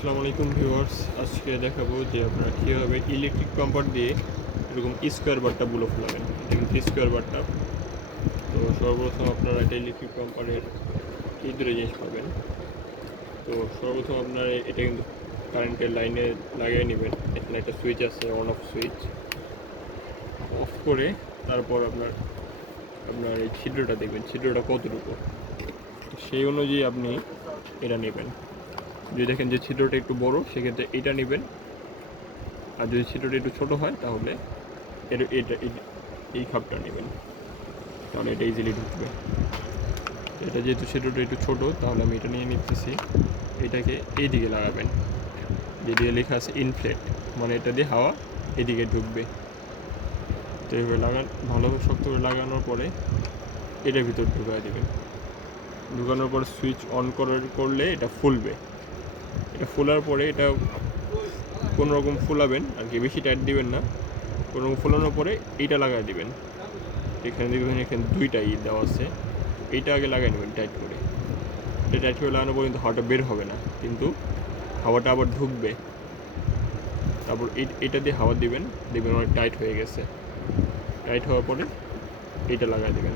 আসসালামু আলাইকুম ভিউয়ার্স, আজকে দেখাবো যে আপনারা কীভাবে ইলেকট্রিক পাম্পার দিয়ে এরকম স্কোয়ার বারটা বুলো ফেলাবেন। এটা কিন্তু স্কোয়ার বারটা। তো সর্বপ্রথম আপনারা এটা ইলেকট্রিক পাম্পারের এই দুটো জিনিস পাবেন। তো সর্বপ্রথম আপনারা এটা কিন্তু কারেন্টের লাইনে লাগিয়ে নেবেন। এখানে একটা সুইচ আছে, অন অফ সুইচ। অফ করে তারপর আপনার আপনার এই ছিদ্রটা দেখবেন, ছিদ্রটা কতটুকু, সেই অনুযায়ী আপনি এটা নেবেন। যদি দেখেন যে ছিদ্রটা একটু বড়, সেক্ষেত্রে এটা নেবেন। আর যদি ছিদ্রটা একটু ছোটো হয় তাহলে এটা এই খাপটা নেবেন, তাহলে এটা ইজিলি ঢুকবে। এটা যেহেতু ছিদ্রটা একটু ছোটো, তাহলে আমি এটা নিয়ে নিতেছি। এটাকে এইদিকে লাগাবেন, যেদিকে লেখা আছে ইনফ্লেট, মানে এটা দিয়ে হাওয়া এদিকে ঢুকবে। তো এইভাবে ভালোভাবে শক্ত করে লাগানোর পরে এটার ভিতর ঢুকাই দেবেন। ঢুকানোর পরে সুইচ অন করলে এটা ফুলবে। এটা ফোলার পরে এটা কোনো রকম ফোলাবেন আর কি, বেশি টাইট দিবেন না। কোনো রকম ফোলানোর পরে এইটা লাগাই দিবেন। এখানে দেখবেন এখানে দুইটা দেওয়া আছে, এইটা আগে লাগাই নেবেন টাইট করে। এটা টাইট করে লাগানো পর্যন্ত হাওয়াটা বের হবে না, কিন্তু হাওয়াটা আবার ঢুকবে। তারপর এটা দিয়ে হাওয়া দিবেন, দেখবেন অনেক টাইট হয়ে গেছে। টাইট হওয়ার পরে এইটা লাগাই দেবেন।